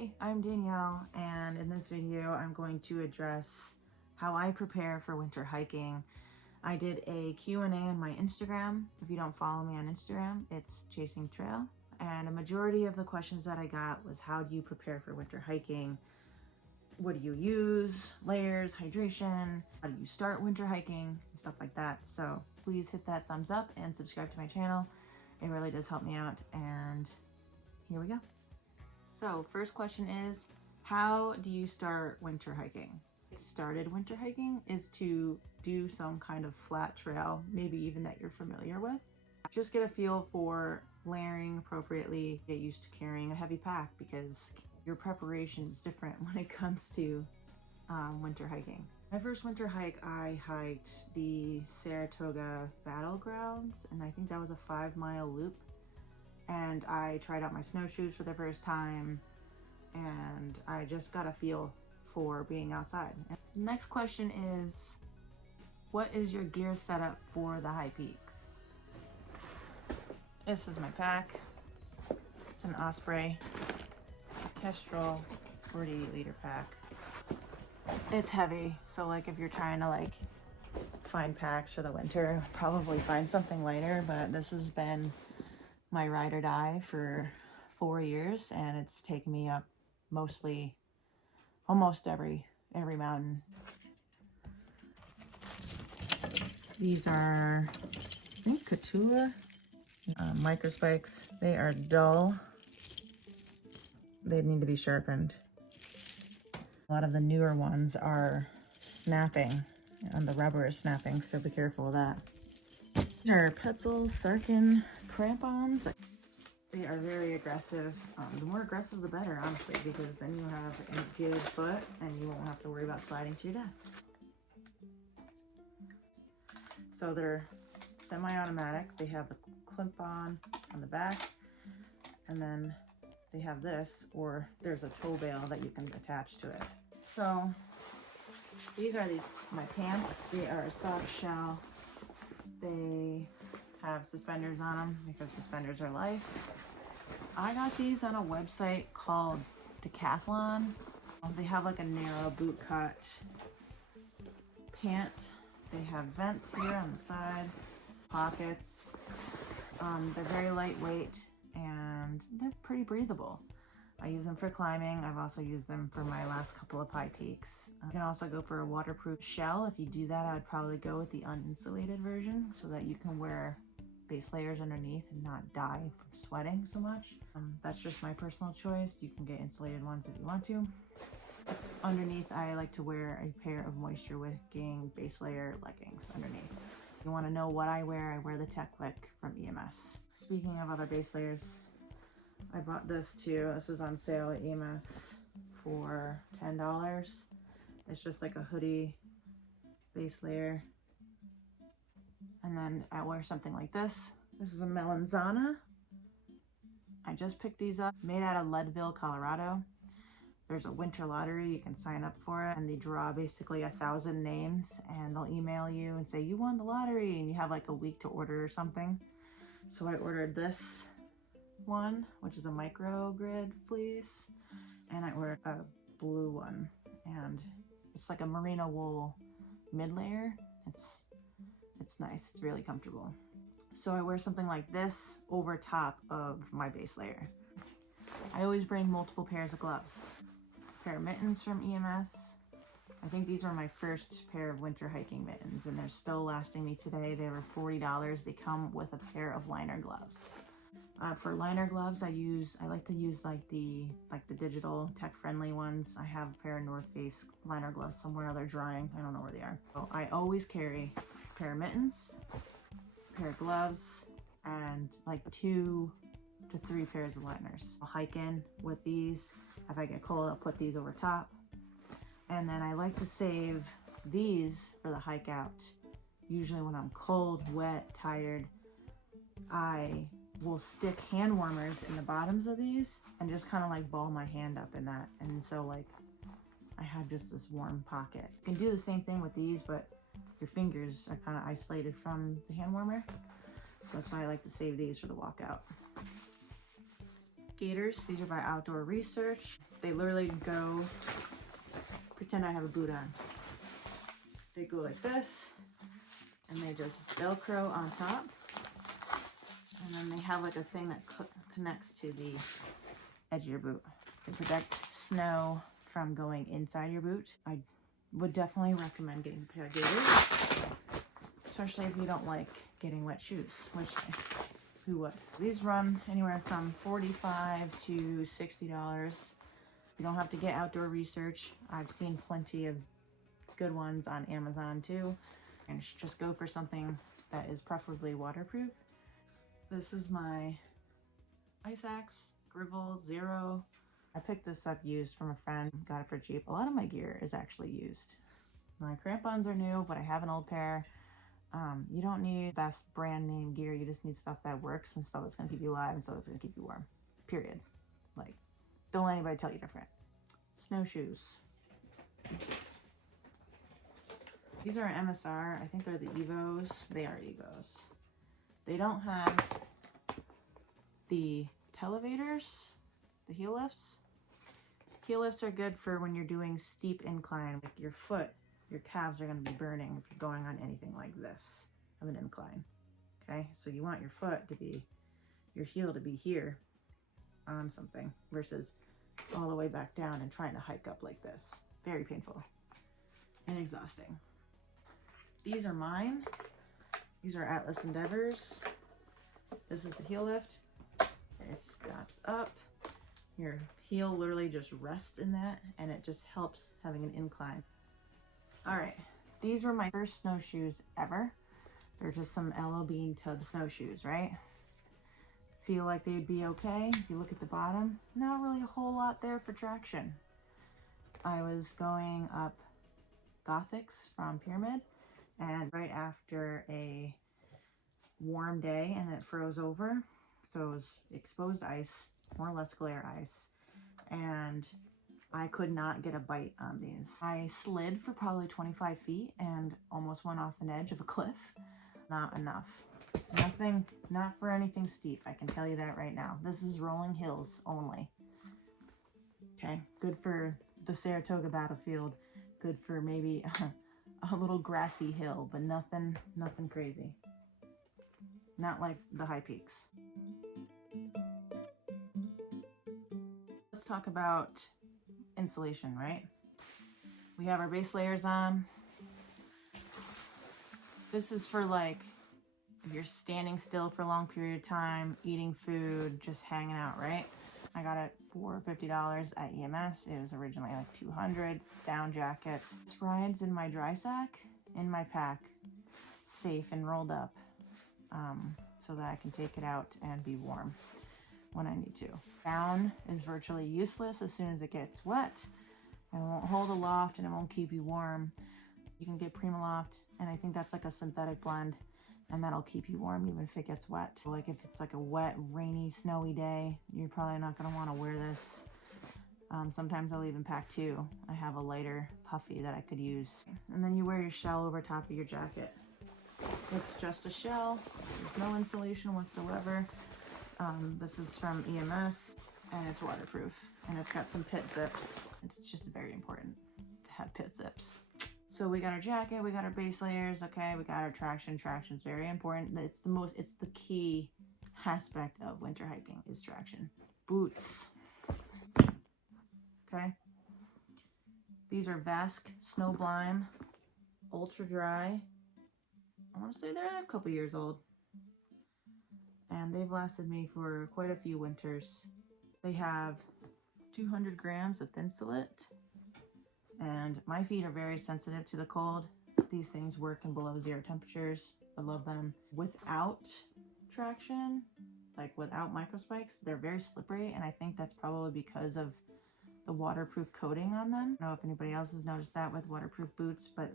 Hi, I'm Danielle, and in this video I'm going to address how I prepare for winter hiking. I did a Q&A on my Instagram. If you don't follow me on Instagram, it's Chasing Trail. And a majority of the questions that I got was, how do you prepare for winter hiking? What do you use? Layers, hydration, how do you start winter hiking, and stuff like that. So please hit that thumbs up and subscribe to my channel. It really does help me out, and here we go. So first question is, how do you start winter hiking? Started winter hiking is to do some kind of flat trail, maybe even that you're familiar with. Just get a feel for layering appropriately, get used to carrying a heavy pack because your preparation is different when it comes to winter hiking. My first winter hike, I hiked the Saratoga Battlegrounds, and I think that was a 5-mile loop. And I tried out my snowshoes for the first time, and I just got a feel for being outside. The next question is, what is your gear setup for the high peaks? This is my pack. It's an Osprey Kestrel 48-liter pack. It's heavy, so like if you're trying to like find packs for the winter, probably find something lighter, but this has been my ride or die for 4 years, and it's taken me up almost every mountain. These are, I think, Katua microspikes. They are dull. They need to be sharpened. A lot of the newer ones are snapping, and the rubber is snapping, so be careful of that. These are Petzl Sarkin crampons. They are very aggressive. The more aggressive the better, honestly, because then you have a good foot and you won't have to worry about sliding to your death. So they're semi-automatic. They have the clip-on the back, and then they have this, or there's a tow bail that you can attach to it. So these are my pants. They are a soft shell. They have suspenders on them because suspenders are life. I got these on a website called Decathlon. They have like a narrow boot cut pant. They have vents here on the side, pockets. They're very lightweight and they're pretty breathable. I use them for climbing. I've also used them for my last couple of high peaks. You can also go for a waterproof shell. If you do that, I'd probably go with the uninsulated version so that you can wear base layers underneath and not die from sweating so much. That's just my personal choice. You can get insulated ones if you want to. Underneath, I like to wear a pair of moisture wicking base layer leggings underneath. If you want to know what I wear the Tech Wick from EMS. Speaking of other base layers, I bought this too. This was on sale at EMS for $10. It's just like a hoodie base layer. And then I wear something like this. This is a Melanzana. I just picked these up, made out of Leadville, Colorado. There's a winter lottery, you can sign up for it, and they draw basically 1,000 names, and they'll email you and say, you won the lottery, and you have like a week to order or something. So I ordered this one, which is a micro grid fleece, and I ordered a blue one, and it's like a merino wool mid layer. It's nice, it's really comfortable. So I wear something like this over top of my base layer. I always bring multiple pairs of gloves. A pair of mittens from EMS. I think these were my first pair of winter hiking mittens, and they're still lasting me today. They were $40. They come with a pair of liner gloves. For liner gloves, I like to use like the digital tech-friendly ones. I have a pair of North Face liner gloves somewhere. They're drying. I don't know where they are. So I always carry a pair of mittens, a pair of gloves, and like 2 to 3 pairs of liners. I'll hike in with these. If I get cold, I'll put these over top. And then I like to save these for the hike out. Usually when I'm cold, wet, tired, I will stick hand warmers in the bottoms of these and just kind of like ball my hand up in that. And so like I have just this warm pocket. You can do the same thing with these, but your fingers are kind of isolated from the hand warmer. So that's why I like to save these for the walkout. gaiters. These are by Outdoor Research. They literally go, pretend I have a boot on. They go like this, and they just Velcro on top. And then they have like a thing that connects to the edge of your boot to protect snow from going inside your boot. I would definitely recommend getting a pair of gaiters, especially if you don't like getting wet shoes, which who would? These run anywhere from $45 to $60. You don't have to get Outdoor Research. I've seen plenty of good ones on Amazon too. And you should just go for something that is preferably waterproof. This is my Ice Axe Gribble Zero. I picked this up used from a friend, got it for cheap. A lot of my gear is actually used. My crampons are new, but I have an old pair. You don't need best brand name gear. You just need stuff that works and stuff that's gonna keep you alive and stuff that's gonna keep you warm. Period. Like, don't let anybody tell you different. Snowshoes. These are an MSR. I think they're the Evos. They are Evos. They don't have the televators, the heel lifts. Heel lifts are good for when you're doing steep incline. Like your foot, your calves are going to be burning if you're going on anything like this of an incline. Okay, so you want your foot to be, your heel to be here on something versus all the way back down and trying to hike up like this. Very painful and exhausting. These are mine. These are Atlas Endeavors. This is the heel lift. It snaps up. Your heel literally just rests in that, and it just helps having an incline. All right, these were my first snowshoes ever. They're just some L.O. Bean tub snowshoes, right? Feel like they'd be okay. If you look at the bottom, not really a whole lot there for traction. I was going up Gothics from Pyramid, and right after a warm day, and then it froze over. So it was exposed ice, more or less glare ice, and I could not get a bite on these. I slid for probably 25 feet and almost went off an edge of a cliff. Not enough. Nothing, not for anything steep, I can tell you that right now. This is rolling hills only. Okay, good for the Saratoga battlefield, good for maybe a little grassy hill, but nothing crazy. Not like the high peaks. Let's talk about insulation, right? We have our base layers on. This is for like, if you're standing still for a long period of time, eating food, just hanging out, right? I got it for $50 at EMS. It was originally like $200. It's down jackets. This rides in my dry sack, in my pack, safe and rolled up, so that I can take it out and be warm when I need to. Down is virtually useless as soon as it gets wet. It won't hold aloft and it won't keep you warm. You can get Primaloft, and I think that's like a synthetic blend, and that'll keep you warm even if it gets wet. So like if it's like a wet, rainy, snowy day, you're probably not gonna wanna wear this. Sometimes I'll even pack two. I have a lighter puffy that I could use. And then you wear your shell over top of your jacket. It's just a shell. There's no insulation whatsoever. This is from EMS, and it's waterproof, and it's got some pit zips. It's just very important to have pit zips. So we got our jacket, we got our base layers, okay, we got our traction. Traction's very important. It's the key aspect of winter hiking is traction. Boots, okay. These are Vask Snow Blime, ultra dry. I want to say they're a couple years old, and they've lasted me for quite a few winters. They have 200 grams of Thinsulate, and my feet are very sensitive to the cold. These things work in below zero temperatures. I love them. Without traction, like without microspikes, they're very slippery, and I think that's probably because of the waterproof coating on them. I don't know if anybody else has noticed that with waterproof boots, but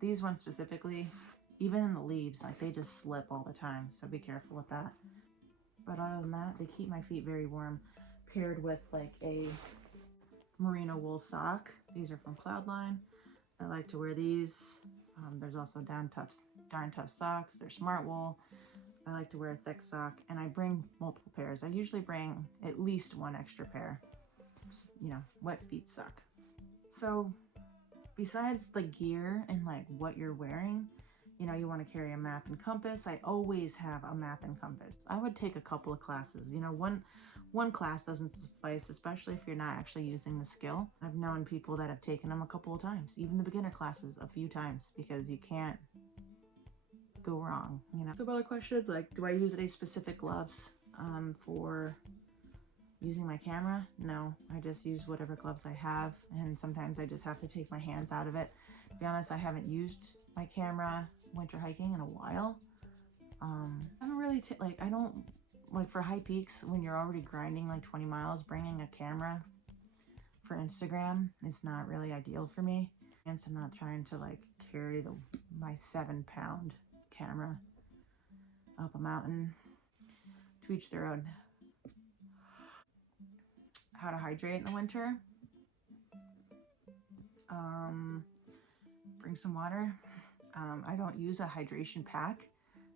these ones specifically, even in the leaves, like they just slip all the time, so be careful with that. But other than that, they keep my feet very warm, paired with like a merino wool sock. These are from Cloudline. I like to wear these. There's also Darn Tough socks. They're smart wool. I like to wear a thick sock, and I bring multiple pairs. I usually bring at least one extra pair. You know, wet feet suck. So besides the gear and like what you're wearing, you know, you want to carry a map and compass. I always have a map and compass. I would take a couple of classes. You know, one class doesn't suffice, especially if you're not actually using the skill. I've known people that have taken them a couple of times, even the beginner classes a few times, because you can't go wrong, you know. Some other questions like, do I use any specific gloves for using my camera? No, I just use whatever gloves I have, and sometimes I just have to take my hands out of it. To be honest, I haven't used my camera winter hiking in a while. I don't really I don't like, for high peaks when you're already grinding like 20 miles, bringing a camera for Instagram is not really ideal for me. And so I'm not trying to like carry my 7-pound camera up a mountain. To each their own. How to hydrate in the winter. Bring some water. I don't use a hydration pack.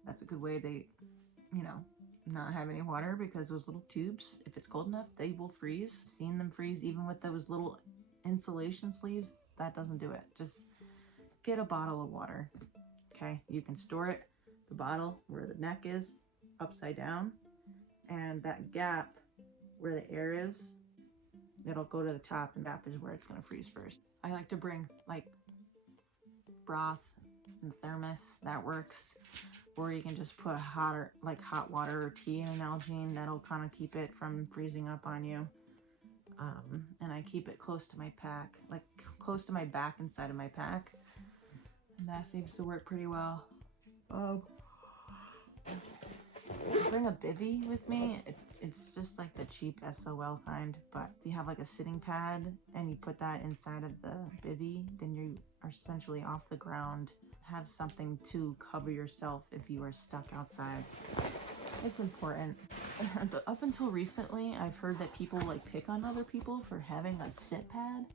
That's a good way to, you know, not have any water, because those little tubes, if it's cold enough, they will freeze. Seen them freeze even with those little insulation sleeves. That doesn't do it. Just get a bottle of water. Okay, you can store it, the bottle where the neck is, upside down, and that gap where the air is, it'll go to the top, and gap is where it's gonna freeze first. I like to bring like broth and thermos, that works. Or you can just put hot water or tea in an Nalgene. That'll kind of keep it from freezing up on you. And I keep it close to my pack, like close to my back inside of my pack. And that seems to work pretty well. I bring a bivy with me. It's just like the cheap SOL kind, but if you have like a sitting pad and you put that inside of the bivy, then you are essentially off the ground. Have something to cover yourself if you are stuck outside. It's important. Up until recently, I've heard that people like pick on other people for having a sit pad.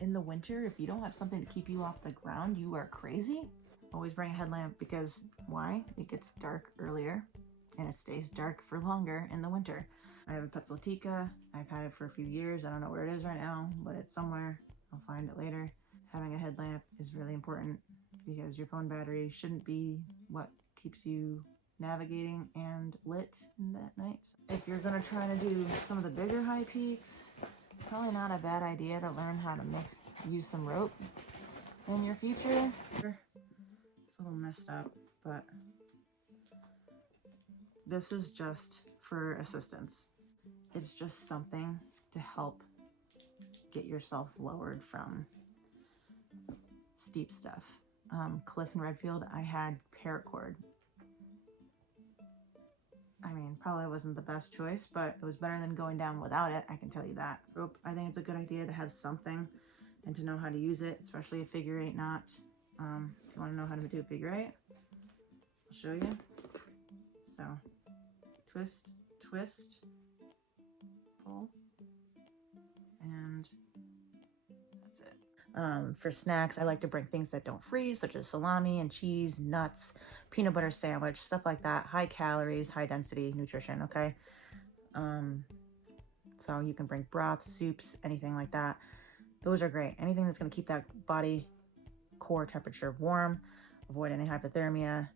In the winter, if you don't have something to keep you off the ground, you are crazy. Always bring a headlamp, because why? It gets dark earlier and it stays dark for longer in the winter. I have a Petzl-Tika. I've had it for a few years. I don't know where it is right now, but it's somewhere. I'll find it later. Having a headlamp is really important, because your phone battery shouldn't be what keeps you navigating and lit in that night. If you're gonna try to do some of the bigger high peaks, probably not a bad idea to learn how to use some rope in your future. It's a little messed up, but this is just for assistance. It's just something to help get yourself lowered from steep stuff. Cliff and Redfield, I had paracord. I mean, probably wasn't the best choice, but it was better than going down without it, I can tell you that. Rope, I think it's a good idea to have something and to know how to use it, especially a figure eight knot. If you want to know how to do a figure eight, I'll show you. So, twist, twist, pull, and that's it. For snacks, I like to bring things that don't freeze, such as salami and cheese, nuts, peanut butter sandwich, stuff like that. High calories, high density nutrition, okay? So you can bring broths, soups, anything like that. Those are great. Anything that's going to keep that body core temperature warm, avoid any hypothermia,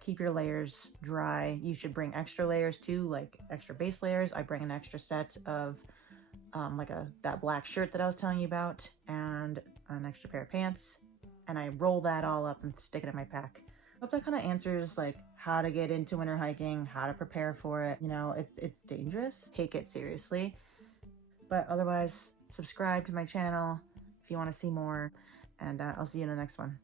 keep your layers dry. You should bring extra layers too, like extra base layers. I bring an extra set of that black shirt that I was telling you about, and an extra pair of pants, and I roll that all up and stick it in my pack. Hope that kind of answers like how to get into winter hiking, how to prepare for it. You know, it's dangerous. Take it seriously. But otherwise, subscribe to my channel if you want to see more, and I'll see you in the next one.